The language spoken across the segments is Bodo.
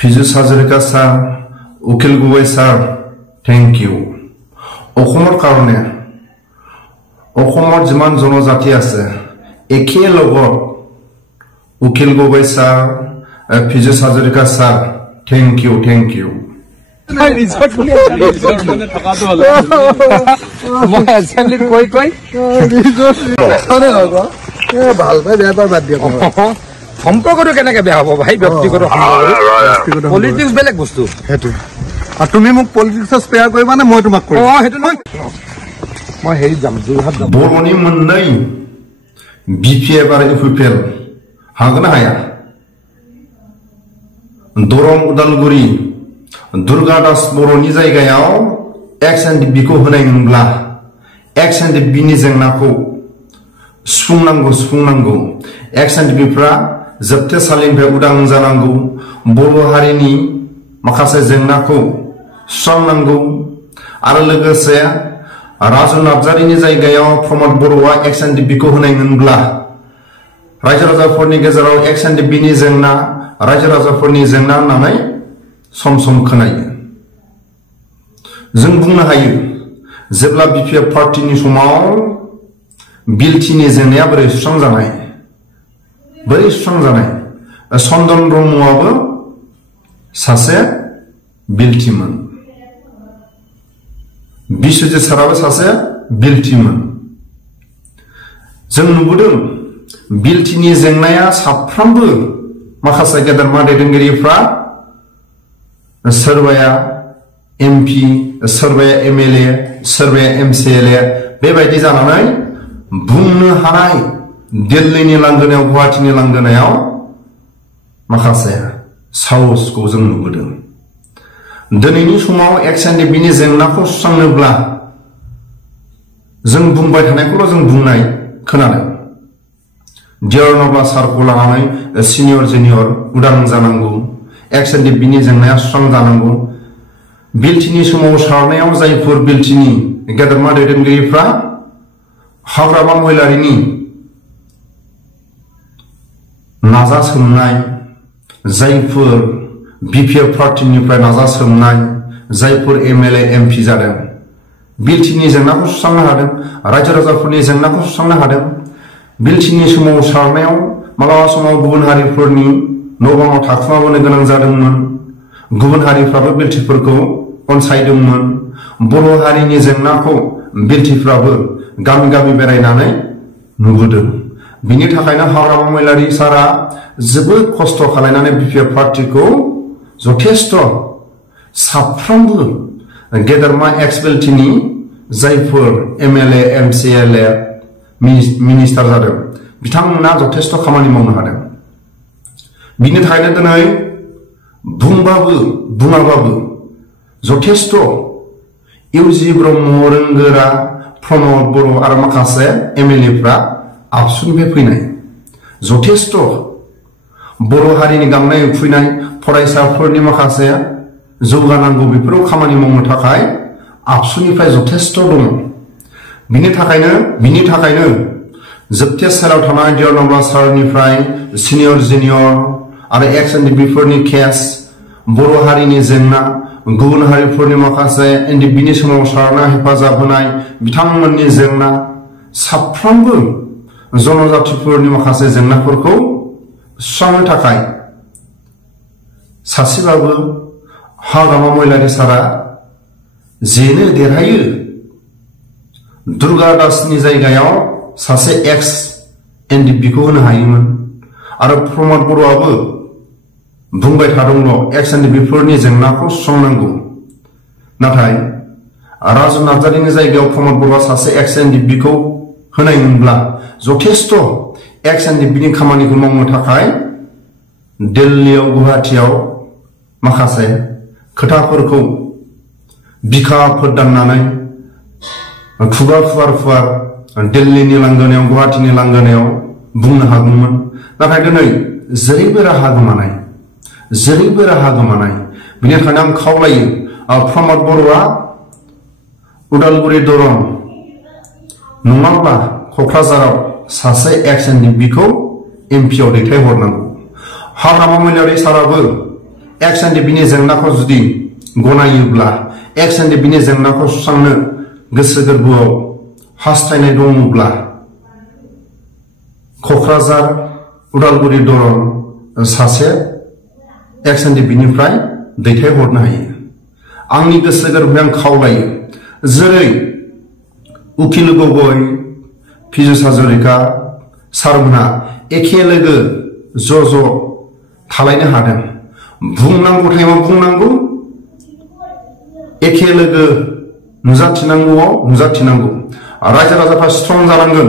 Piju Sajrika sir, Ukil Guwai sir, thank you. Okhomor karone, Okhomor jiman jonojati ase, eke logot, Ukil Guwai sir, Piju Sajrika sir, thank you, thank you. সম্পৰ্কটো কেনেকৈ বেয়া হ'ব ভাই ব্যক্তিগত পলিটিক্স বেলেগ বস্তু হেতু আৰু তুমি মোক পলিটিক্স স্পেয়াৰ কৰিবা না মই তোমাক কৰিম হেতু নহয় মই হেৰি যাম দুৰহাট যাম বৰনি মোনनै বিপিএফ आरो इउपिएल हागोन हाया दरं उदालगुरि दुर्गादास बर'नि जायगायाव एक्सएनडिबि खौ होनायमोनब्ला एक्सएनडिबि नि जेंनाखौ सुफुंनांगौ एक्सएनडिबिफ्रा जोबथेसालिनिफ्राय उदां जानांगौ बर' हारिनि माखासे जेंनाखौ सुस्रांनांगौ आरो लोगोसे राजु नार्जारिनि जायगायाव प्रमद बर'आ एक्सएनडिबि खौ होनायमोनब्ला रायजो राजाफोरनि गेजेराव एक्सएनडिबि नि जेंना रायजो राजाफोरनि जेंना होननानै सम सम खोनायो जों बुंनो हायो जेब्ला बिपिएफ पार्टीनि समाव बिलटिनि जेंनाया बोरै सुस्रांजानाय चन्दन ब्रह्मआबो सासे बिलटिमोन बिश्वजित साराबो सासे बिलटिमोन जों नुबोदों बिलटिनि जेंनाया साफ्रोमबो माखासे गेदेरमा दैदेनगिरिफ्रा सोरबाया एमपि सोरबाया एमएलए सोरबाया एमसिएलए बेबायदि जानानै बुंनो हानाय दिल्लीनि लांगोनायाव गुवाहाटीनि लांगोनायाव माखासे साहसखौ जों नुबोदों दिनैनि समाव एक्सएनडिबिनि जेंनाखौ सुस्रांनोब्ला जों बुंबाय थानायखौल' जों बुंनाय खोनादों डिआरनब्ला सारखौ लानानै सिनियर जुनियर उदां जानांगौ एक्सएनडिबिनि जेंनाया सुस्रांजानांगौ बिलटिनि समाव सारनायाव जायफोर बिलटिनि गेदेरमा दैदेनगिरिफ्रा हाग्रामा महिलारिनि नाजासोमनाय जायफोर बिपिएफ पार्टीनिफ्राय नाजासोमनाय जायफोर एमएलए एमपि जादों बिलटिनि जेंनाखौ सुस्रांनो हादों रायजो राजाफोरनि जेंनाखौ सुस्रांनो हादों बिलटिनि समाव सारनायाव मालाबा समाव गुबुन हारिफोरनि न'बाङाव थाखुमाबोनो गोनां जादोंमोन गुबुन हारिफ्राबो बिलटिफोरखौ अनसायदोंमोन बर' हारिनि जेंनाखौ बिलटिफ्राबो गामि गामि बेरायनानै नुबोदों बिनि थाखायनो हाग्रामा महिलारि सारा जोबोद खस्थ' खालामनानै बिपिएफ पार्टीखौ जथेस्थ' साफ्रोमबो गेदेरमा एक्स बिलटिनि जायफोर एमएलए एमसिएलए मिनिस्टार जादों बिथांमोना जथेस्थ' खामानि मावनो हादों बिनि थाखायनो दिनै बुंबाबो बुङाबाबो जथेस्थ' इउजि ब्रह्म रोंगोरा प्रमद बर' आरो माखासे एमएलएफ्रा आबसुनिफ्राय फैनाय जथेस्थ' बर' हारिनि गांनाय उखैनाय फरायसाफोरनि माखासे जौगानांगौ बेफोराव खामानि मावनो थाखाय आबसुनिफ्राय जथेस्थ' दङ बिनि थाखायनो जोबथेसालियाव थानाय डिआरनब्ला सारनिफ्राय सिनियर जुनियर आरो एक्सएनडिबिफोरनि केस बर' हारिनि जेंना गुबुन हारिफोरनि माखासे एनडिबिनि समाव सारना हेफाजाब होनाय बिथांमोननि जेंना साफ्रोमबो जनजातिफोरनि माखासे जेंनाफोरखौ सुस्रांनो थाखाय सासेबाबो हाग्रामा महिलारि सारा जेनो देरहायो दुर्गादासनि जायगायाव सासे एक्स एनडिबिखौ होनो हायोमोन आरो प्रमद बर'आबो बुंबाय थादोंल' एक्सएनडिबिफोरनि जेंनाखौ सुस्रांनांगौ नाथाय राजु नार्जारिनि जायगायाव प्रमद बर'आ सासे एक्सएनडिबिखौ होनायमोनब्ला जथेस्थ' एक्सएनडिबिनि खामानिखौ मावनो थाखाय दिल्लीयाव गुवाहाटीयाव माखासे खोथाफोरखौ बिखाफोर दाननानै खुगा फुवार दिल्लीनि लांगोनायाव गुवाहाटीनि लांगोनायाव बुंनो हागौमोन नाथाय दिनै जेरैबो राहा गोमानाय बिनि थाखायनो आं खावलायो प्रमद बर'आ उदालगुरि दरं नङाब्ला क'क्राझाराव सासे एक्सएनडिबिखौ एमपिआव दैथायहरनांगौ हाग्रामा महिलारि साराबो एक्सएनडि बिनि जेंनाखौ जुदि गनायोब्ला एक्सएनडि बिनि जेंनाखौ सुस्रांनो गोसो गोरबोआव हास्थायनाय दङब्ला क'क्राझार उदालगुरि दरं सासे एक्सएनडि बिनिफ्राय दैथायहरनो हायो आंनि गोसो गोरबोआव आं खावलायो जेरै उकिल गगৈ पीयूष हाजरिका सारमोनहा एखे लोगो ज' थालायनो हादों बुंनांगौ टाइमाव बुंनांगौ एखे लोगो नुजाथिनांगौआव नुजाथिनांगौ रायजो राजाफ्रा स्ट्रं जानांगोन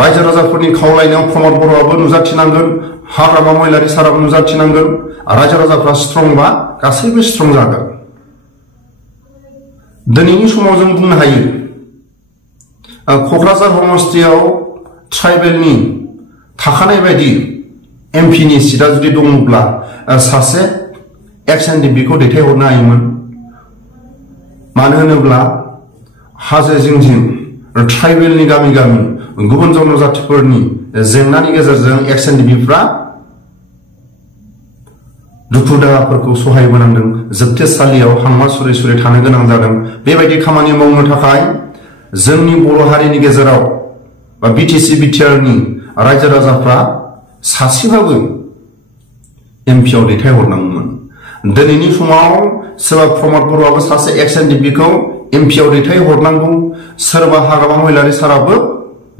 रायजो राजाफोरनि खावलायनायाव प्रमद बर'आबो नुजाथिनांगोन हाग्रामा महिलारि साराबो नुजाथिनांगोन रायजो राजाफ्रा स्ट्रंबा गासैबो स्ट्रं जागोन दिनैनि समाव जों बुंनो हायो क'क्राझार समस्तियाव ट्राइबेलनि थाखानाय बायदि एमपिनि सीटआ जुदि दङब्ला सासे एक्सएनडिबिखौ दैथायहरनो हायोमोन मानो होनोब्ला हाजो जिं ट्राइबेलनि गामि गामि गुबुन जनजातिफोरनि जेंनानि गेजेरजों एक्सएनडिबिफ्रा दुखु दाहाफोरखौ सहायबोनांदों जोबथेसालियाव हांमा सुरै सुरै थानो गोनां जादों बेबायदि खामानि मावनो थाखाय जोंनि बर' हारिनि गेजेराव बा बिटिसि बिटिआरनि रायजो राजाफ्रा सासेबाबो एमपिआव दैथायहरनांगौमोन दिनैनि समाव सोरबा प्रमद बर'आबो सासे एक्सएनडिबिखौ एमपिआव दैथायहरनांगौ सोरबा हाग्रामा महिलारि साराबो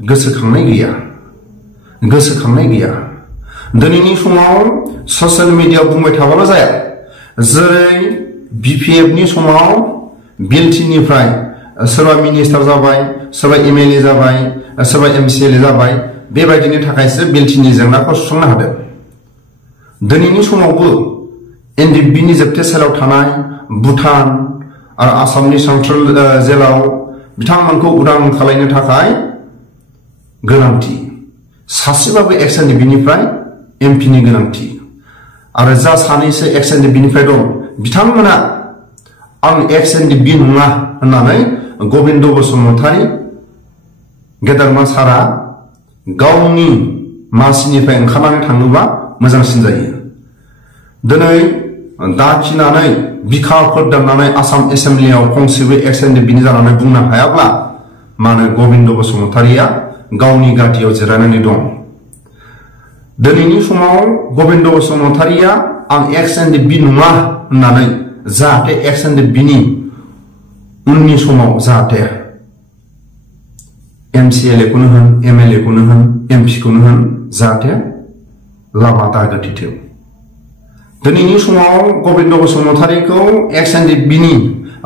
गोसोखांनाय गैया दिनैनि समाव ससियेल मिडियायाव बुंबाय थाबाल' जाया जेरै बिपिएफनि समाव बिएलटिनिफ्राय सोरबा मिनिस्टार जाबाय सोरबा एमएलए जाबाय सोरबा एमसिएलए जाबाय बेबायदिनि थाखायसो बिएलटिनि जेंनाखौ सुस्रांनो हादों दिनैनि समावबो एनडिएफबिनि जोबथेसालियाव थानाय भुटान आरो आसामनि सेन्ट्रेल जेलाव बिथांमोनखौ उदां खालामनो थाखाय गोनांथि सासेबाबो एक्सएनडिबिनिफ्राय एमपिनि गोनांथि आरो जा सानैसो एक्सएनडिबिनिफ्राय दं बिथांमोना आं एक्सएनडिबि नङा होननानै गबिन्द बसुमतारी गेदेरमा सारा गावनि मासिनिफ्राय ओंखारनानै थाङोबा मोजांसिन जायो दिनै दाखिनानै बिखाफोर दामनानै आसाम एसेम्ब्लियाव फंसेबो एक्सएनडिबिनि जानानै बुंनो हायाब्ला मानो गबिन्द बसुमतारीया गावनि गादियाव जिरायनानै दं दिनैनि समाव गबिन्द बसुमतारीया आं एक्सएनडिबि नङा होननानै जाहाथे एक्सएनडिबिनि उननि समाव जाहाथे एमसिएलएखौनो होन एमएलएखौनो होन एमपिखौनो होन जाहाथे लामा दागोथिथों दिनैनि समाव गबिन्द बसुमतारीखौ एक्सएनडिबिनि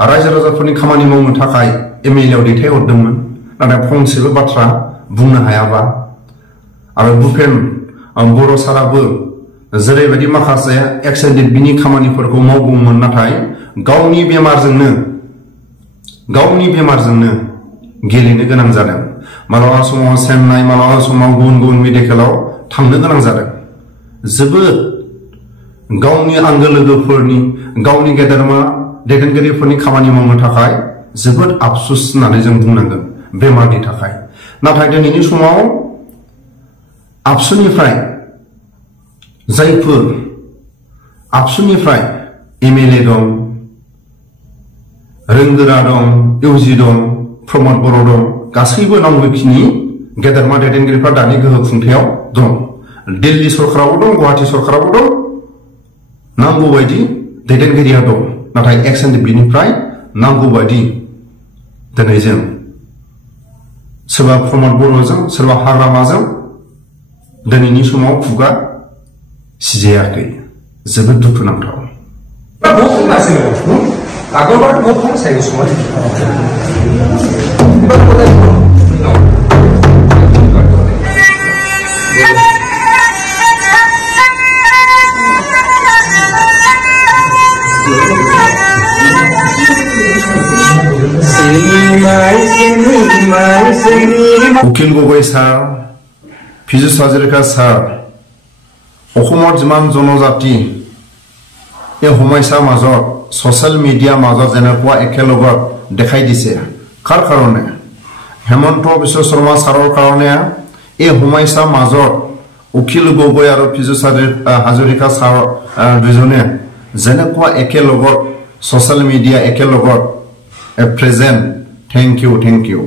रायजो राजाफोरनि खामानि मावनो थाखाय एमएलएआव दैथायहरदोंमोन नाथाय फंसेबो बाथ्रा बुंनो हायाबा आरो भुपेन बर' साराबो जेरैबायदि माखासे एक्सएनडिबिनि खामानिफोरखौ मावगौमोन नाथाय गावनि बेमारजोंनो गेलेनो गोनां जादों मालाबा समाव चेन्नाइ मालाबा समाव गुबुन मेडिकेलाव थांनो गोनां जादों जोबोद गावनि आंगो लोगोफोरनि गावनि गेदेरमा दैदेनगिरिफोरनि खामानि मावनो थाखाय जोबोद आफसुस होननानै जों बुंनांगोन बेमारनि थाखाय नाथाय दिनैनि समाव आबसुनिफ्राय एमएलए दं रोंगोरा दं इउजि दं प्रमद बर' दं गासैबो नांगौखिनि गेदेरमा दैदेनगिरिफ्रा दानि गोहो खुंथायाव दं दिल्ली सरकारावबो दं गुवाहाटी सरकारावबो दं नांगौ बायदि दैदेनगिरिया दं नाथाय एक्सएनडिबिनिफ्राय नांगौ बायदि दिनै जों सोरबा प्रमद बर'जों सोरबा हाग्रामाजों दिनैनि समाव खुगा सिजायाखै जोबोद दुखुनांथाव उकिल गगৈ सार पीयूष हाजरिका सार जिमान जनजाति हमायसा মাজত सोशल मीडिया মাজত जेनेकुवा एकेलगत देखाई दिसे कार कारणे हेमंत विश्व शर्मा सारर कारणे हमायसा মাজত উকিল গগৈ আৰু পিজু হাজৰিকা ছাৰ দুজনে যেনেকুৱা একেলগত ছ'চিয়েল মিডিয়া একেলগত প্ৰেজেণ্ট থ্যাংক ইউ